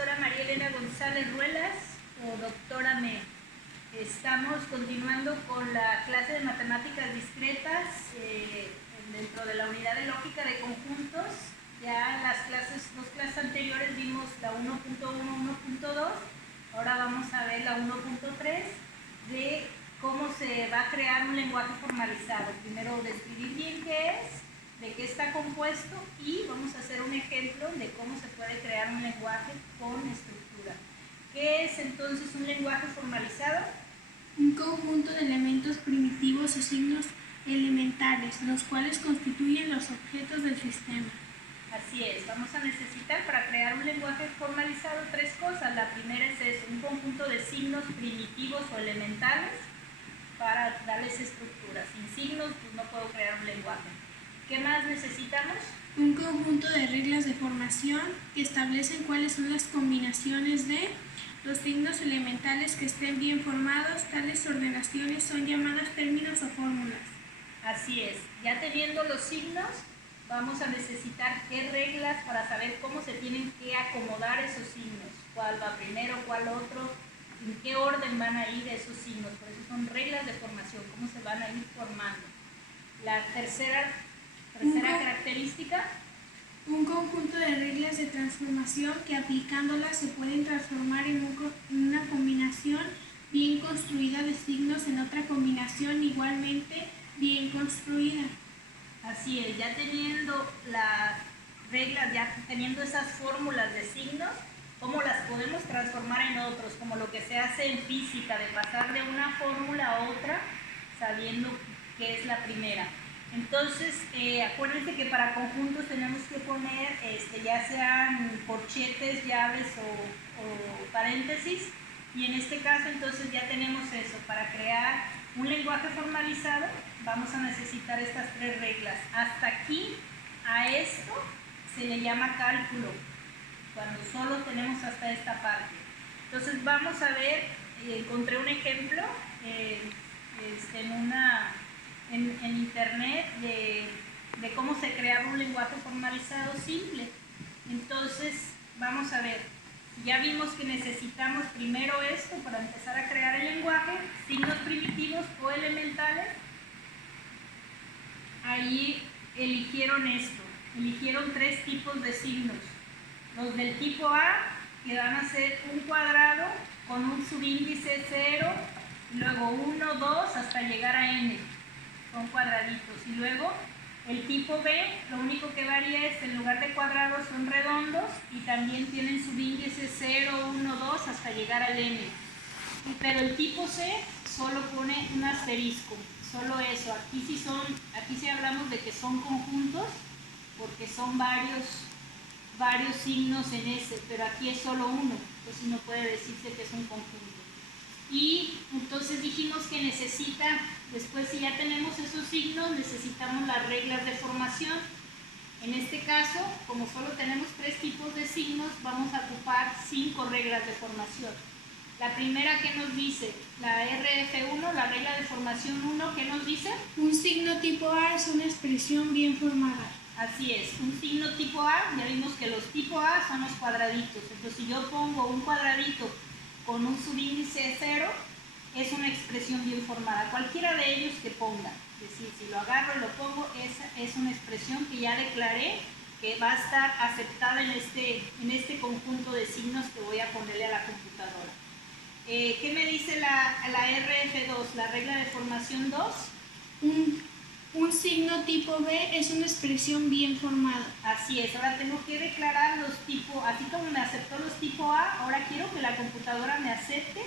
profesora María Elena González Ruelas o doctora Me. Estamos continuando con la clase de matemáticas discretas dentro de la unidad de lógica de conjuntos. Ya en las dos clases anteriores vimos la 1.1, 1.2. Ahora vamos a ver la 1.3 de cómo se va a crear un lenguaje formalizado. Primero describir bien qué es, de qué está compuesto y vamos a hacer un ejemplo de cómo se puede crear un lenguaje con estructura. ¿Qué es entonces un lenguaje formalizado? Un conjunto de elementos primitivos o signos elementales, los cuales constituyen los objetos del sistema. Así es, vamos a necesitar para crear un lenguaje formalizado tres cosas. La primera es eso, un conjunto de signos primitivos o elementales para darles estructura. Sin signos pues no puedo crear un lenguaje. ¿Qué más necesitamos? Un conjunto de reglas de formación que establecen cuáles son las combinaciones de los signos elementales que estén bien formados. Tales ordenaciones son llamadas términos o fórmulas. Así es, ya teniendo los signos, vamos a necesitar qué reglas para saber cómo se tienen que acomodar esos signos. ¿Cuál va primero, cuál otro? ¿En qué orden van a ir esos signos? Por eso son reglas de formación, cómo se van a ir formando. La tercera característica. Un conjunto de reglas de transformación que aplicándolas se pueden transformar en una combinación bien construida de signos en otra combinación igualmente bien construida. Así es, ya teniendo las reglas, ya teniendo esas fórmulas de signos, ¿cómo las podemos transformar en otros? Como lo que se hace en física, de pasar de una fórmula a otra sabiendo qué es la primera. Entonces, acuérdense que para conjuntos tenemos que poner, ya sean corchetes, llaves o paréntesis, y en este caso entonces ya tenemos eso. Para crear un lenguaje formalizado vamos a necesitar estas tres reglas. Hasta aquí, a esto se le llama cálculo, cuando solo tenemos hasta esta parte. Entonces vamos a ver, encontré un ejemplo en internet de cómo se creaba un lenguaje formalizado simple. Entonces vamos a ver, ya vimos que necesitamos primero esto para empezar a crear el lenguaje, signos primitivos o elementales. Ahí eligieron esto, eligieron tres tipos de signos. Los del tipo A, que van a ser un cuadrado con un subíndice 0, luego 1, 2, hasta llegar a n. Son cuadraditos. Y luego el tipo B, lo único que varía es en lugar de cuadrados son redondos y también tienen subíndice 0, 1, 2 hasta llegar al n. Pero el tipo C solo pone un asterisco, solo eso. Aquí sí hablamos de que son conjuntos porque son varios signos en ese, pero aquí es solo uno, entonces no puede decirse que es un conjunto. Y entonces dijimos que después si ya tenemos esos signos, necesitamos las reglas de formación. En este caso, como solo tenemos tres tipos de signos, vamos a ocupar 5 reglas de formación. La primera, ¿qué nos dice? La RF1, la regla de formación 1, ¿qué nos dice? Un signo tipo A es una expresión bien formada. Así es, un signo tipo A, ya vimos que los tipo A son los cuadraditos. Entonces, si yo pongo un cuadradito con un subíndice 0, es una expresión bien formada. Cualquiera de ellos que ponga, es decir, si lo agarro y lo pongo, esa es una expresión que ya declaré que va a estar aceptada en este conjunto de signos que voy a ponerle a la computadora. ¿Qué me dice la RF2, la regla de formación 2? Un signo tipo B es una expresión bien formada. Así es, ahora tengo que declarar los tipos, así como me aceptó los tipo A, ahora quiero que la computadora me acepte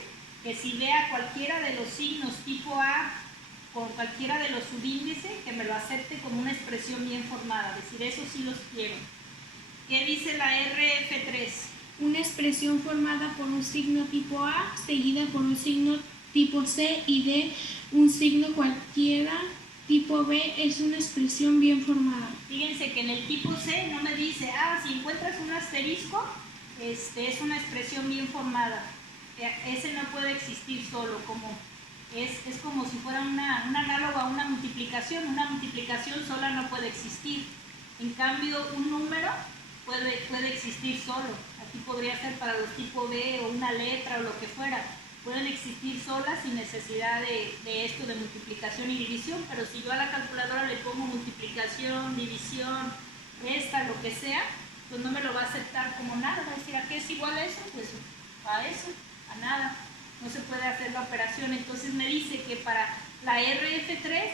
que si vea cualquiera de los signos tipo A con cualquiera de los subíndices, que me lo acepte como una expresión bien formada, es decir, esos sí los quiero. ¿Qué dice la RF3? Una expresión formada por un signo tipo A seguida por un signo tipo C y de un signo cualquiera tipo B es una expresión bien formada. Fíjense que en el tipo C no me dice, si encuentras un asterisco, es una expresión bien formada. Ese no puede existir solo, es como si fuera un análogo a una multiplicación. Una multiplicación sola no puede existir. En cambio, un número puede existir solo. Aquí podría ser para los tipo B o una letra o lo que fuera. Pueden existir solas sin necesidad de esto de multiplicación y división, pero si yo a la calculadora le pongo multiplicación, división, resta, lo que sea, pues no me lo va a aceptar como nada. Va a decir, ¿a qué es igual a eso? Pues a eso, a nada. No se puede hacer la operación. Entonces me dice que para la RF3,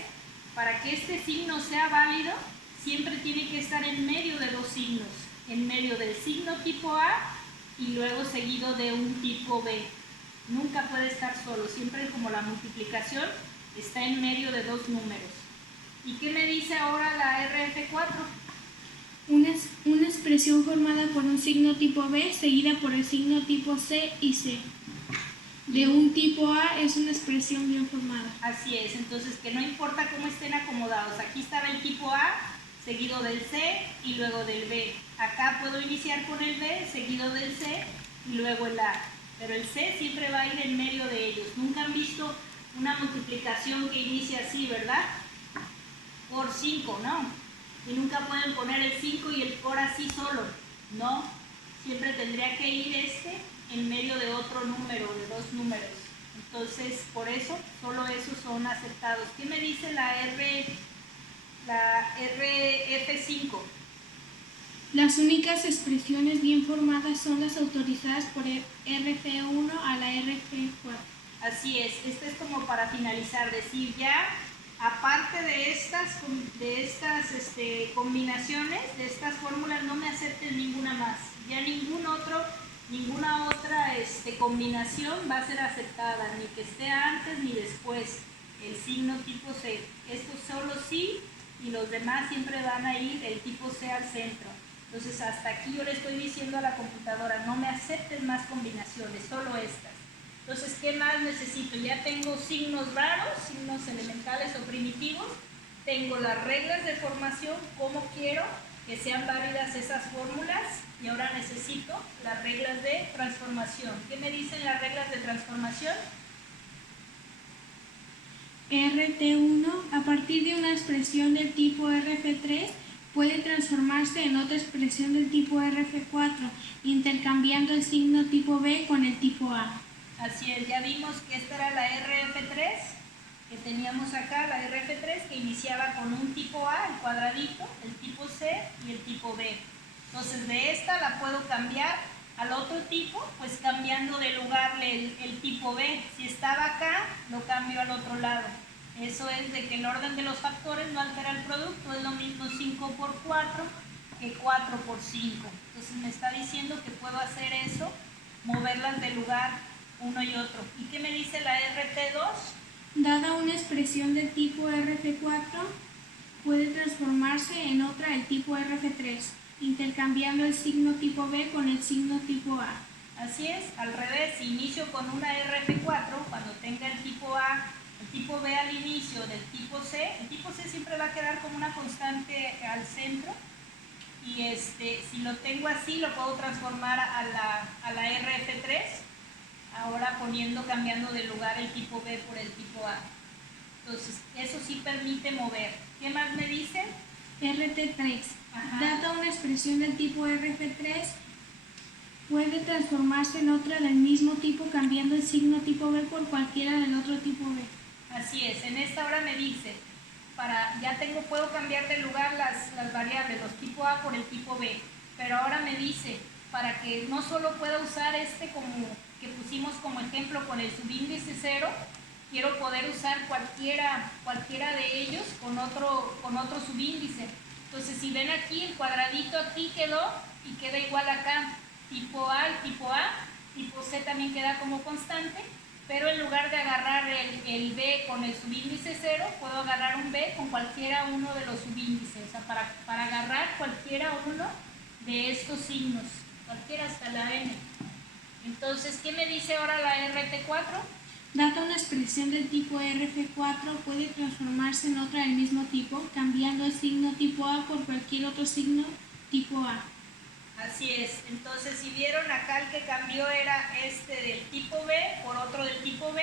para que este signo sea válido, siempre tiene que estar en medio de dos signos, en medio del signo tipo A y luego seguido de un tipo B. Nunca puede estar solo, siempre como la multiplicación está en medio de dos números. ¿Y qué me dice ahora la RF4? Una expresión formada por un signo tipo B seguida por el signo tipo C y C. De un tipo A es una expresión bien formada. Así es, entonces que no importa cómo estén acomodados. Aquí estaba el tipo A, seguido del C y luego del B. Acá puedo iniciar con el B, seguido del C y luego el A. Pero el C siempre va a ir en medio de ellos. Nunca han visto una multiplicación que inicia así, ¿verdad? Por 5, ¿no? Y nunca pueden poner el 5 y el por así solo. No, siempre tendría que ir este en medio de otro número, de dos números. Entonces, por eso, solo esos son aceptados. ¿Qué me dice la RF5? Las únicas expresiones bien formadas son las autorizadas por RF1 a la RF4. Así es, esto es como para finalizar, decir ya, aparte de estas combinaciones, de estas fórmulas, no me acepten ninguna más. Ya ninguna otra combinación va a ser aceptada, ni que esté antes ni después. El signo tipo C. Estos solo sí y los demás siempre van a ir el tipo C al centro. Entonces hasta aquí yo le estoy diciendo a la computadora, no me acepten más combinaciones, solo estas. Entonces, ¿qué más necesito? Ya tengo signos raros, signos elementales o primitivos, tengo las reglas de formación, cómo quiero que sean válidas esas fórmulas, y ahora necesito las reglas de transformación. ¿Qué me dicen las reglas de transformación? RT1, a partir de una expresión del tipo RF3, puede transformarse en otra expresión del tipo RF4, intercambiando el signo tipo B con el tipo A. Así es, ya vimos que esta era la RF3, que teníamos acá, la RF3, que iniciaba con un tipo A, el cuadradito, el tipo C y el tipo B. Entonces de esta la puedo cambiar al otro tipo, pues cambiando de lugar el tipo B. Si estaba acá, lo cambio al otro lado. Eso es de que el orden de los factores no altera el producto, es lo mismo 5 por 4 que 4 por 5. Entonces me está diciendo que puedo hacer eso, moverlas de lugar uno y otro. ¿Y qué me dice la RT2? Dada una expresión del tipo RF4, puede transformarse en otra del tipo RF3, intercambiando el signo tipo B con el signo tipo A. Así es, al revés, si inicio con una RF4, cuando tenga el tipo A, el tipo B al inicio del tipo C, el tipo C siempre va a quedar como una constante al centro, y si lo tengo así, lo puedo transformar a la RF3, ahora cambiando de lugar el tipo B por el tipo A. Entonces, eso sí permite mover. ¿Qué más me dice? RT3. Ajá. Dada una expresión del tipo RF3, puede transformarse en otra del mismo tipo cambiando el signo tipo B por cualquiera del otro tipo B. Así es, en esta hora me dice, puedo cambiar de lugar las variables, los tipo A por el tipo B, pero ahora me dice, para que no solo pueda usar como que pusimos como ejemplo con el subíndice 0, quiero poder usar cualquiera de ellos con otro subíndice. Entonces, si ven aquí, el cuadradito aquí quedó y queda igual acá, tipo A, el tipo A, tipo C también queda como constante, pero en lugar de agarrar el B con el subíndice 0, puedo agarrar un B con cualquiera uno de los subíndices, o sea, para agarrar cualquiera uno de estos signos, cualquiera hasta la N. Entonces, ¿qué me dice ahora la RT4? Dada una expresión del tipo RF4, puede transformarse en otra del mismo tipo, cambiando el signo tipo A por cualquier otro signo tipo A. Así es, entonces si vieron acá el que cambió era del tipo B por otro del tipo B,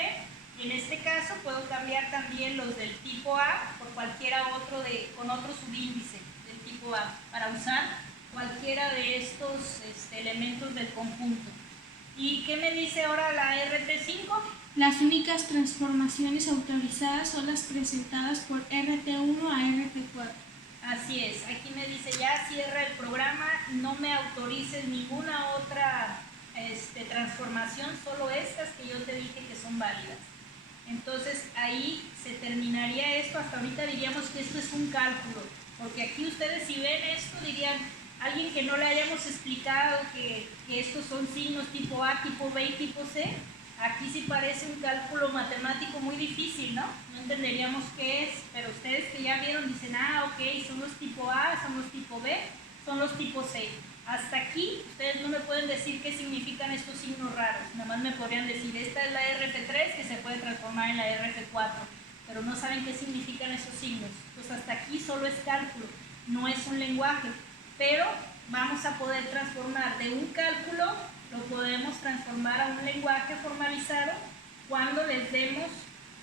y en este caso puedo cambiar también los del tipo A por cualquiera otro con otro subíndice del tipo A, para usar cualquiera de estos elementos del conjunto. ¿Y qué me dice ahora la RT5? Las únicas transformaciones autorizadas son las presentadas por RT1 a RT4. Así es, aquí me dice ya cierra el programa, no me autorices ninguna otra transformación, solo estas que yo te dije que son válidas. Entonces ahí se terminaría esto. Hasta ahorita diríamos que esto es un cálculo, porque aquí ustedes si ven esto dirían, alguien que no le hayamos explicado que estos son signos tipo A, tipo B y tipo C, aquí sí parece un cálculo matemático muy difícil, ¿no? No entenderíamos qué es, pero ustedes que ya vieron dicen, ok, son los tipo A, son los tipo B, son los tipo C. Hasta aquí ustedes no me pueden decir qué significan estos signos raros, nada más me podrían decir, esta es la RF3 que se puede transformar en la RF4, pero no saben qué significan esos signos. Pues hasta aquí solo es cálculo, no es un lenguaje, pero vamos a poder transformar de un cálculo, lo podemos transformar a un lenguaje formalizado cuando les demos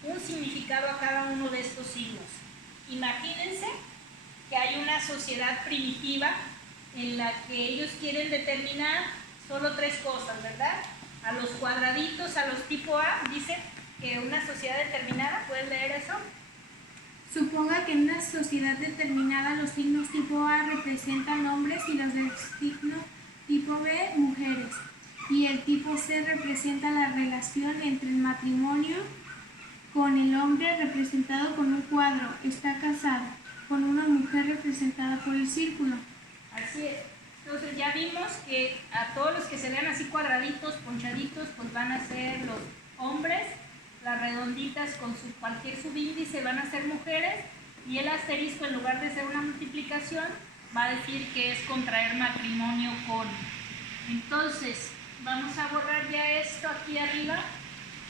un significado a cada uno de estos signos. Imagínense que hay una sociedad primitiva en la que ellos quieren determinar solo tres cosas, ¿verdad? A los cuadraditos, a los tipo A, dicen que una sociedad determinada, ¿pueden leer eso? Suponga que en una sociedad determinada los signos tipo A representan hombres y los del signo tipo B mujeres, y el tipo C representa la relación entre el matrimonio con el hombre representado con un cuadro, está casado, con una mujer representada por el círculo. Así es. Entonces ya vimos que a todos los que se vean así cuadraditos, ponchaditos, pues van a ser los hombres, las redonditas con cualquier subíndice van a ser mujeres, y el asterisco en lugar de ser una multiplicación va a decir que es contraer matrimonio con. Entonces vamos a borrar ya esto aquí arriba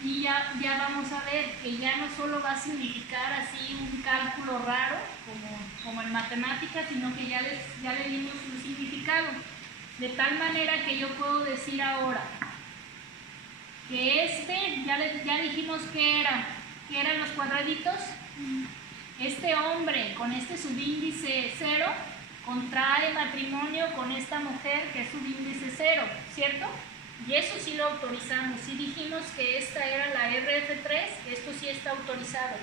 y ya vamos a ver que ya no solo va a significar así un cálculo raro como en matemáticas, sino que ya le dimos un significado, de tal manera que yo puedo decir ahora que ya dijimos que eran los cuadraditos. Este hombre con este subíndice 0 contrae matrimonio con esta mujer que es subíndice 0, ¿cierto? Y eso sí lo autorizamos. Sí dijimos que esta era la RF3, esto sí está autorizado.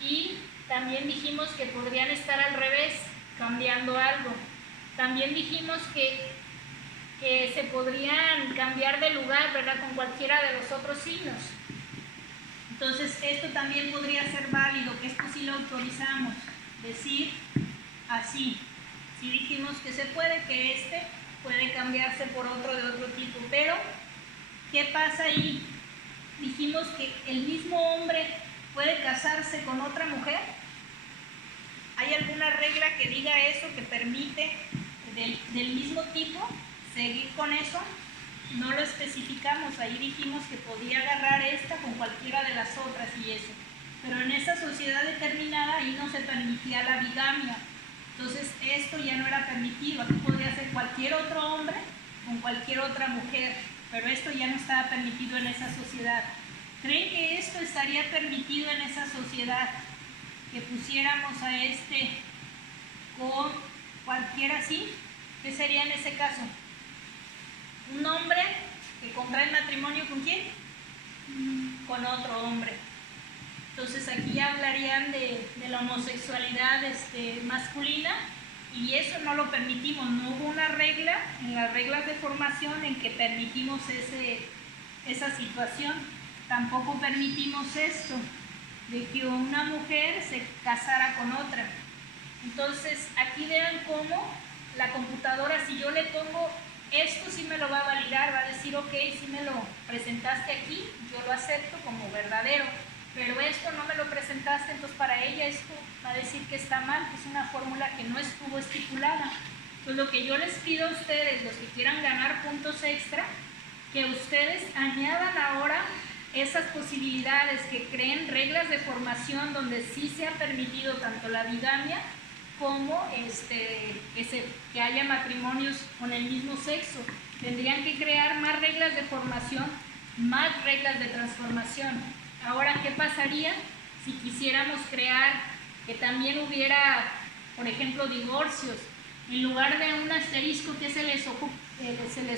Y también dijimos que podrían estar al revés, cambiando algo. También dijimos que se podrían cambiar de lugar, ¿verdad? Con cualquiera de los otros signos. Entonces esto también podría ser válido, que esto sí lo autorizamos. Decir así. Sí dijimos que se puede, que puede cambiarse por otro de otro tipo, pero ¿qué pasa ahí? Dijimos que el mismo hombre puede casarse con otra mujer. ¿Hay alguna regla que diga eso, que permite del mismo tipo seguir con eso? No lo especificamos, ahí dijimos que podía agarrar esta con cualquiera de las otras y eso, pero en esa sociedad determinada ahí no se permitía la bigamia. Entonces esto ya no era permitido, aquí podría ser cualquier otro hombre con cualquier otra mujer, pero esto ya no estaba permitido en esa sociedad. ¿Creen que esto estaría permitido en esa sociedad? Que pusiéramos a con cualquiera así. ¿Qué sería en ese caso? Un hombre que contrae matrimonio ¿con quién? Con otro hombre. Entonces aquí ya hablarían de la homosexualidad masculina, y eso no lo permitimos. No hubo una regla en las reglas de formación en que permitimos esa situación. Tampoco permitimos esto de que una mujer se casara con otra. Entonces aquí vean cómo la computadora, si yo le pongo esto, sí me lo va a validar, va a decir ok, si me lo presentaste aquí, yo lo acepto como verdadero, pero esto no me lo presentaste, entonces para ella esto va a decir que está mal, que es una fórmula que no estuvo estipulada. Entonces lo que yo les pido a ustedes, los que quieran ganar puntos extra, que ustedes añadan ahora esas posibilidades, que creen reglas de formación donde sí se ha permitido tanto la bigamia como que haya matrimonios con el mismo sexo. Tendrían que crear más reglas de formación, más reglas de transformación. Ahora, ¿qué pasaría si quisiéramos crear que también hubiera, por ejemplo, divorcios? En lugar de un asterisco, ¿qué se les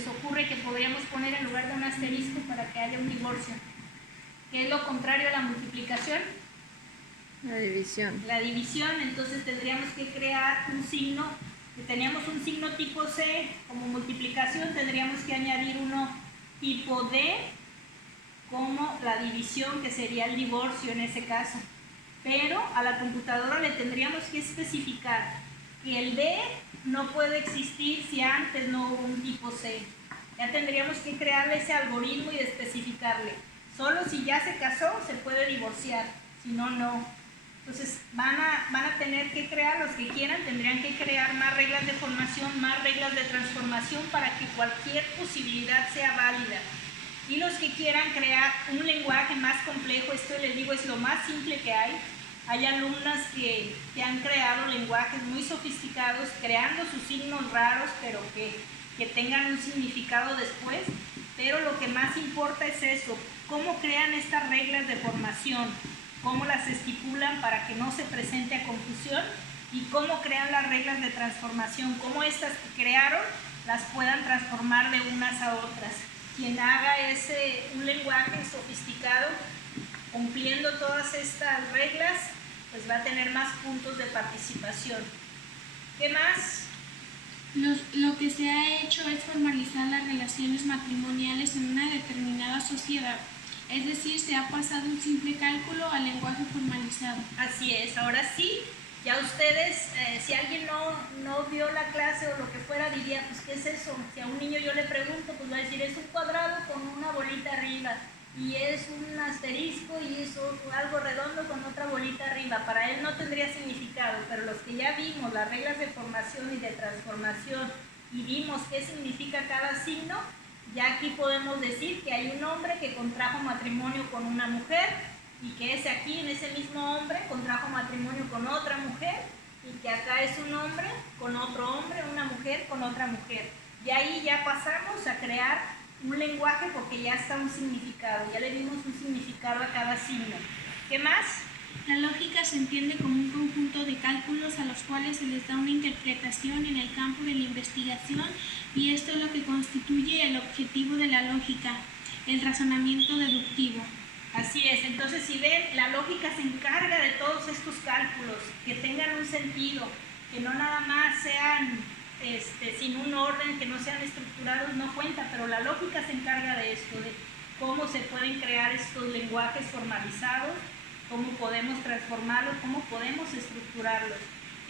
ocurre que podríamos poner en lugar de un asterisco para que haya un divorcio? ¿Qué es lo contrario a la multiplicación? La división. La división. Entonces tendríamos que crear un signo. Si teníamos un signo tipo C como multiplicación, tendríamos que añadir uno tipo D como la división, que sería el divorcio en ese caso. Pero a la computadora le tendríamos que especificar que el D no puede existir si antes no hubo un tipo C. Ya tendríamos que crearle ese algoritmo y especificarle. Solo si ya se casó se puede divorciar, si no, no. Entonces van a tener que crear, los que quieran, tendrían que crear más reglas de formación, más reglas de transformación para que cualquier posibilidad sea válida. Y los que quieran crear un lenguaje más complejo, esto les digo es lo más simple que hay. Hay alumnas que han creado lenguajes muy sofisticados, creando sus signos raros, pero que tengan un significado después. Pero lo que más importa es eso, cómo crean estas reglas de formación, cómo las estipulan para que no se presente a confusión y cómo crean las reglas de transformación, cómo estas que crearon las puedan transformar de unas a otras. Quien haga un lenguaje sofisticado, cumpliendo todas estas reglas, pues va a tener más puntos de participación. ¿Qué más? Lo que se ha hecho es formalizar las relaciones matrimoniales en una determinada sociedad. Es decir, se ha pasado un simple cálculo al lenguaje formalizado. Así es, ahora sí, ya ustedes, si alguien no vio la clase o lo que fuera, diría, pues ¿qué es eso? Si a un niño yo le pregunto, pues va a decir, es un cuadrado con una bolita arriba, y es un asterisco y es algo redondo con otra bolita arriba. Para él no tendría significado, pero los que ya vimos las reglas de formación y de transformación y vimos qué significa cada signo, ya aquí podemos decir que hay un hombre que contrajo matrimonio con una mujer y que ese aquí, en ese mismo hombre, contrajo matrimonio con otra mujer y que acá es un hombre con otro hombre, una mujer con otra mujer. Y ahí ya pasamos a crear un lenguaje porque ya está un significado, ya le dimos un significado a cada signo. ¿Qué más? La lógica se entiende como un conjunto de cálculos a los cuales se les da una interpretación en el campo de la investigación, y esto es lo que constituye el objetivo de la lógica, el razonamiento deductivo. Así es, entonces si ven, la lógica se encarga de todos estos cálculos, que tengan un sentido, que no nada más sean sin un orden, que no sean estructurados, no cuenta, pero la lógica se encarga de esto, de cómo se pueden crear estos lenguajes formalizados, cómo podemos transformarlos, cómo podemos estructurarlos.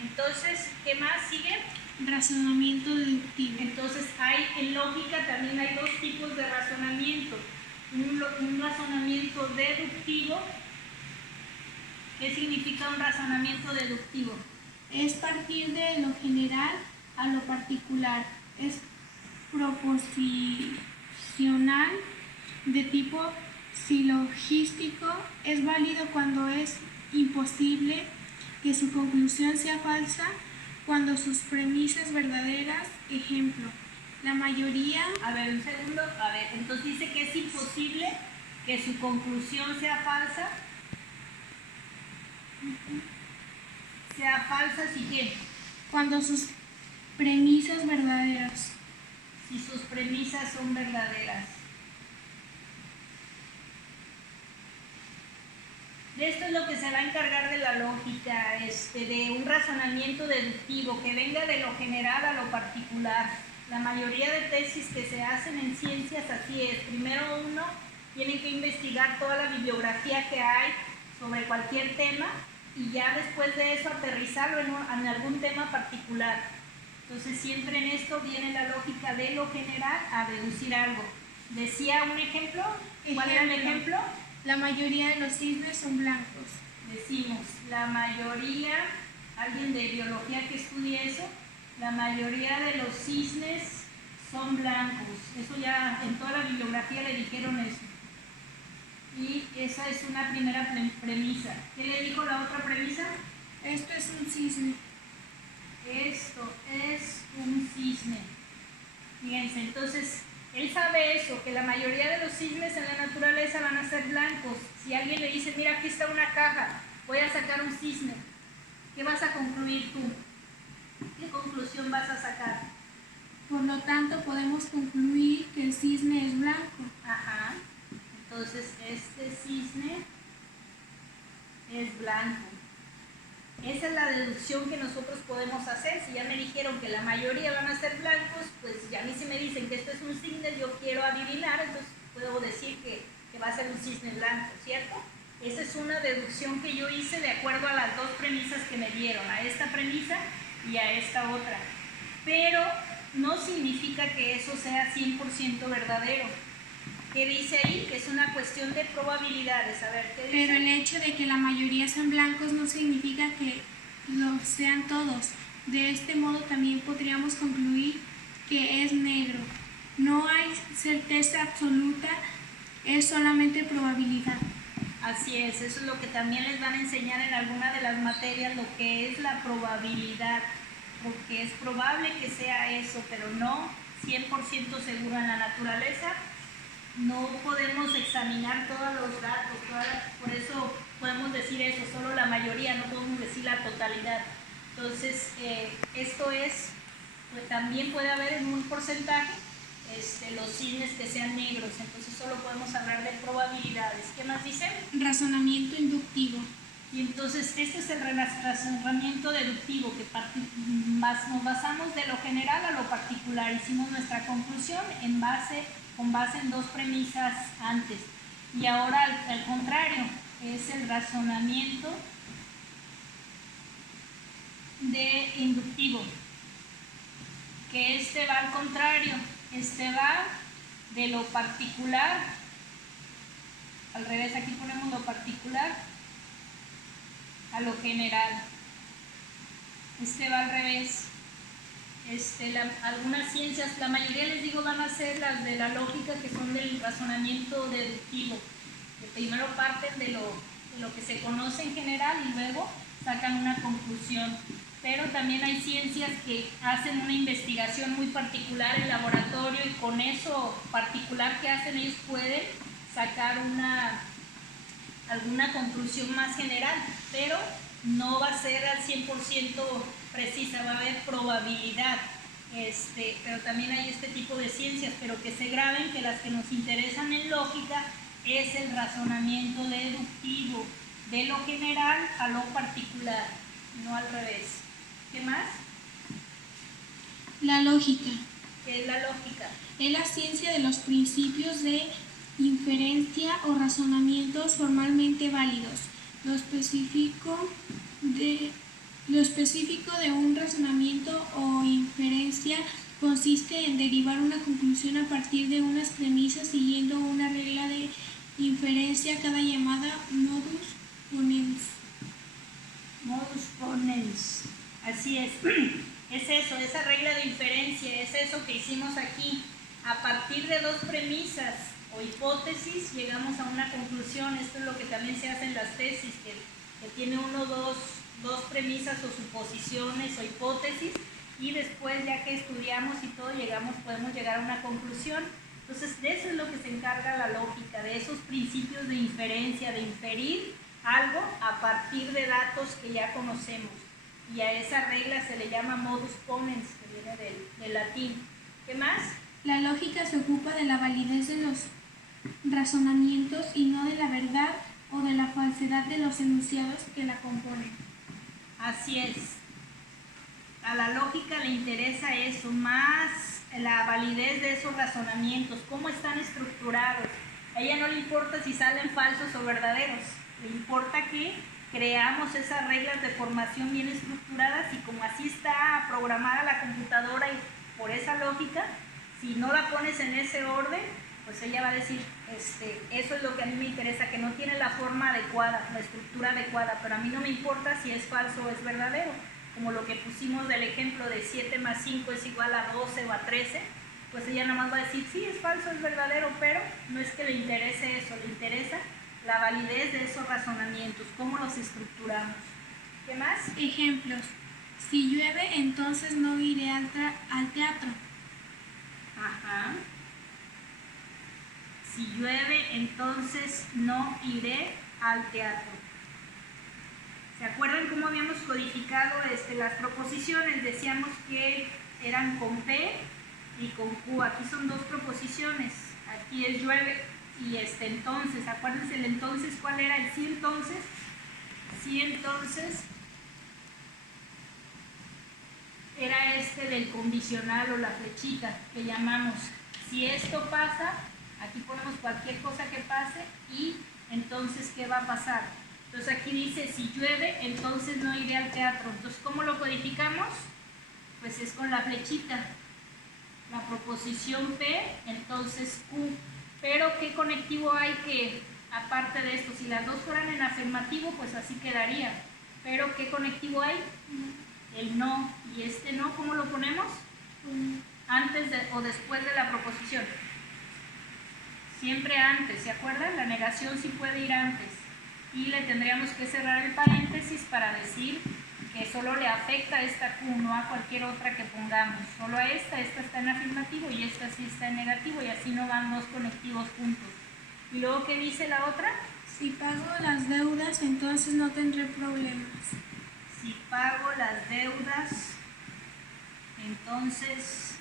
Entonces, ¿qué más sigue? Razonamiento deductivo. Entonces, en lógica también hay dos tipos de razonamiento. Un razonamiento deductivo. ¿Qué significa un razonamiento deductivo? Es partir de lo general a lo particular. Es proposicional de tipo silogístico. Es válido cuando es imposible que su conclusión sea falsa, cuando sus premisas verdaderas. Ejemplo, la mayoría... A ver, un segundo. A ver, entonces dice que es imposible que su conclusión sea falsa. Sea falsa, ¿sí qué? Cuando sus premisas verdaderas. Si sus premisas son verdaderas. De esto es lo que se va a encargar de la lógica, de un razonamiento deductivo que venga de lo general a lo particular. La mayoría de tesis que se hacen en ciencias así es. Primero uno tiene que investigar toda la bibliografía que hay sobre cualquier tema y ya después de eso aterrizarlo en algún tema particular. Entonces siempre en esto viene la lógica de lo general a deducir algo. Decía un ejemplo. ¿Cuál era el ejemplo? La mayoría de los cisnes son blancos. Decimos, la mayoría, alguien de biología que estudie eso, la mayoría de los cisnes son blancos. Eso ya en toda la bibliografía le dijeron eso. Y esa es una primera premisa. ¿Qué le dijo la otra premisa? Esto es un cisne. Esto es un cisne. Fíjense, entonces, él sabe eso, que la mayoría de los cisnes en la naturaleza van a ser blancos. Si alguien le dice, mira, aquí está una caja, voy a sacar un cisne, ¿qué vas a concluir tú? ¿Qué conclusión vas a sacar? Por lo tanto, podemos concluir que el cisne es blanco. Ajá. Entonces, este cisne es blanco. Esa es la deducción que nosotros podemos hacer. Si ya me dijeron que la mayoría van a ser blancos, pues ya a mí si me dicen que esto es un cisne, yo quiero adivinar, entonces puedo decir que va a ser un cisne blanco, ¿cierto? Esa es una deducción que yo hice de acuerdo a las dos premisas que me dieron, a esta premisa y a esta otra. Pero no significa que eso sea 100% verdadero. ¿Qué dice ahí? Que es una cuestión de probabilidades. A ver, ¿qué dice? Pero el hecho de que la mayoría sean blancos no significa que lo sean todos. De este modo también podríamos concluir que es negro. No hay certeza absoluta, es solamente probabilidad. Así es, eso es lo que también les van a enseñar en alguna de las materias, lo que es la probabilidad, porque es probable que sea eso, pero no 100% seguro en la naturaleza. No podemos examinar todos los datos, por eso podemos decir eso, solo la mayoría, no podemos decir la totalidad. Entonces, esto es, pues también puede haber en un porcentaje los cisnes que sean negros, entonces solo podemos hablar de probabilidades. ¿Qué más dice? Razonamiento inductivo. Y entonces este es el razonamiento deductivo, que nos basamos de lo general a lo particular. Hicimos nuestra conclusión con base en dos premisas antes. Y ahora al contrario, es el razonamiento de inductivo, que va al contrario, va de lo particular, al revés, aquí ponemos lo particular a lo general. Va al revés. Algunas ciencias, la mayoría les digo van a ser las de la lógica, que son del razonamiento deductivo, que primero parten de lo que se conoce en general y luego sacan una conclusión. Pero también hay ciencias que hacen una investigación muy particular en laboratorio y con eso particular que hacen ellos pueden sacar alguna conclusión más general, pero no va a ser al 100% precisa, va a haber probabilidad. Pero también hay este tipo de ciencias, pero que se graben que las que nos interesan en lógica es el razonamiento deductivo, de lo general a lo particular, no al revés. ¿Qué más? La lógica. ¿Qué es la lógica? Es la ciencia de los principios de inferencia o razonamientos formalmente válidos. Lo específico de un razonamiento o inferencia consiste en derivar una conclusión a partir de unas premisas siguiendo una regla de inferencia, cada llamada modus ponens. Modus ponens. Así es. Es eso, esa regla de inferencia, es eso que hicimos aquí. A partir de dos premisas o hipótesis llegamos a una conclusión. Esto es lo que también se hace en las tesis, que tiene dos premisas o suposiciones o hipótesis, y después ya que estudiamos y todo podemos llegar a una conclusión. Entonces de eso es lo que se encarga la lógica, de esos principios de inferencia, de inferir algo a partir de datos que ya conocemos. Y a esa regla se le llama modus ponens, que viene del latín. ¿Qué más? La lógica se ocupa de la validez de los razonamientos y no de la verdad o de la falsedad de los enunciados que la componen. Así es. A la lógica le interesa eso, más la validez de esos razonamientos, cómo están estructurados. A ella no le importa si salen falsos o verdaderos, le importa que creamos esas reglas de formación bien estructuradas, y como así está programada la computadora y por esa lógica, si no la pones en ese orden, pues ella va a decir, eso es lo que a mí me interesa, que no tiene la forma adecuada, la estructura adecuada, pero a mí no me importa si es falso o es verdadero, como lo que pusimos del ejemplo de 7 más 5 es igual a 12 o a 13, pues ella nada más va a decir, sí, es falso, es verdadero, pero no es que le interese eso, le interesa la validez de esos razonamientos, cómo los estructuramos. ¿Qué más? Ejemplos. Si llueve, entonces no iré al teatro. Ajá. Si llueve, entonces no iré al teatro. ¿Se acuerdan cómo habíamos codificado las proposiciones? Decíamos que eran con P y con Q. Aquí son dos proposiciones. Aquí es llueve y entonces. Acuérdense el entonces, ¿cuál era? El sí entonces. Sí entonces era del condicional o la flechita que llamamos. Si esto pasa, aquí ponemos cualquier cosa que pase y entonces ¿qué va a pasar? Entonces aquí dice, si llueve, entonces no iré al teatro. Entonces, ¿cómo lo codificamos? Pues es con la flechita. La proposición P, entonces Q. Pero, ¿qué conectivo hay que, aparte de esto? Si las dos fueran en afirmativo, pues así quedaría. Pero, ¿qué conectivo hay? El no. ¿Y no cómo lo ponemos? Antes o después de la proposición. Siempre antes, ¿se acuerdan? La negación sí puede ir antes. Y le tendríamos que cerrar el paréntesis para decir que solo le afecta a esta Q, no a cualquier otra que pongamos. Solo a esta está en afirmativo y esta sí está en negativo y así no van dos conectivos juntos. ¿Y luego qué dice la otra? Si pago las deudas, entonces no tendré problemas. Si pago las deudas, entonces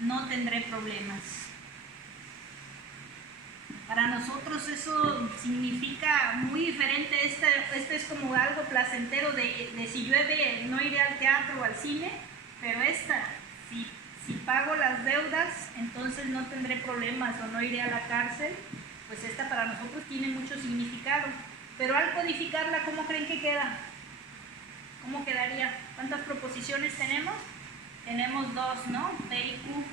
no tendré problemas. Para nosotros eso significa muy diferente. Este es como algo placentero de si llueve no iré al teatro o al cine, pero si pago las deudas, entonces no tendré problemas o no iré a la cárcel, pues esta para nosotros tiene mucho significado. Pero al codificarla, ¿cómo creen que queda? ¿Cómo quedaría? ¿Cuántas proposiciones tenemos? Tenemos dos, ¿no? P y Q,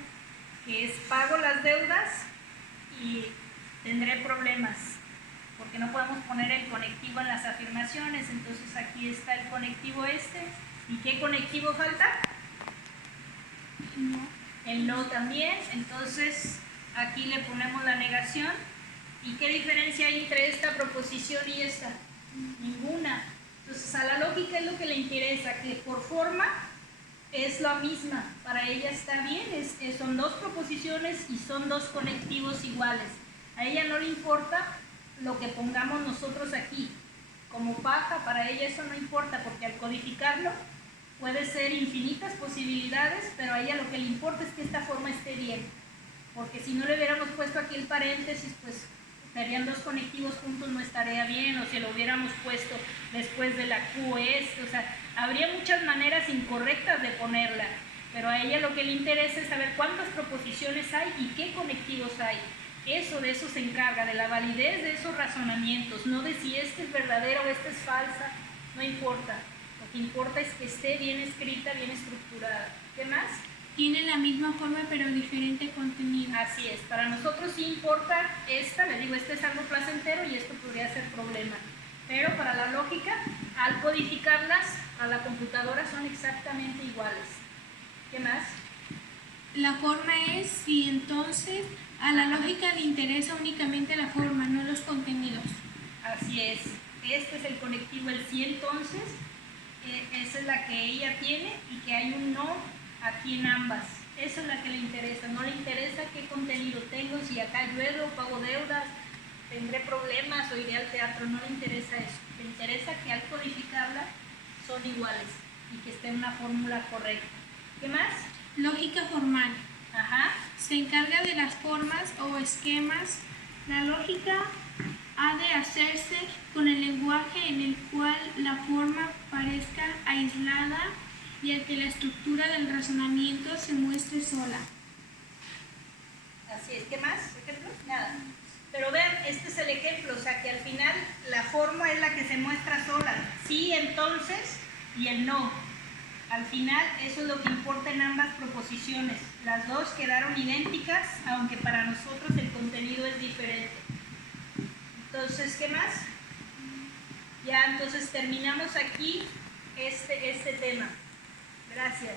que es pago las deudas y tendré problemas, porque no podemos poner el conectivo en las afirmaciones. Entonces aquí está el conectivo ¿y qué conectivo falta? No. El no también. Entonces aquí le ponemos la negación. ¿Y qué diferencia hay entre esta proposición y esta? Ninguna. Entonces a la lógica es lo que le interesa, que por forma es la misma, para ella está bien, son dos proposiciones y son dos conectivos iguales. A ella no le importa lo que pongamos nosotros aquí. Como paja, para ella eso no importa, porque al codificarlo puede ser infinitas posibilidades, pero a ella lo que le importa es que esta forma esté bien. Porque si no le hubiéramos puesto aquí el paréntesis, pues estarían dos conectivos juntos, no estaría bien, o si lo hubiéramos puesto después de la Q o sea, habría muchas maneras incorrectas de ponerla, pero a ella lo que le interesa es saber cuántas proposiciones hay y qué conectivos hay. De eso se encarga, de la validez de esos razonamientos, no de si esta es verdadera o esta es falsa, no importa. Lo que importa es que esté bien escrita, bien estructurada. ¿Qué más? Tiene la misma forma pero diferente contenido. Así es, para nosotros sí importa esta, les digo, este es algo placentero y esto podría ser problema. Pero para la lógica, al codificarlas a la computadora son exactamente iguales. ¿Qué más? La forma es si entonces a la lógica le interesa únicamente la forma, no los contenidos. Así es, este es el conectivo, el sí entonces, esa es la que ella tiene y que hay un no aquí en ambas. Esa es la que le interesa, no le interesa qué contenido tengo, si acá llueve o pago deudas, tendré problemas o iré al teatro, no le interesa eso. Le interesa que al codificarla son iguales y que esté en una fórmula correcta. ¿Qué más? Lógica formal. Ajá. Se encarga de las formas o esquemas. La lógica ha de hacerse con el lenguaje en el cual la forma parezca aislada y el que la estructura del razonamiento se muestre sola. Así es. ¿Qué más? ¿Ejemplos? Nada. Pero vean, este es el ejemplo, o sea que al final la forma es la que se muestra sola. Sí, entonces y el no. Al final eso es lo que importa en ambas proposiciones. Las dos quedaron idénticas, aunque para nosotros el contenido es diferente. Entonces, ¿qué más? Ya, entonces terminamos aquí este tema. Gracias.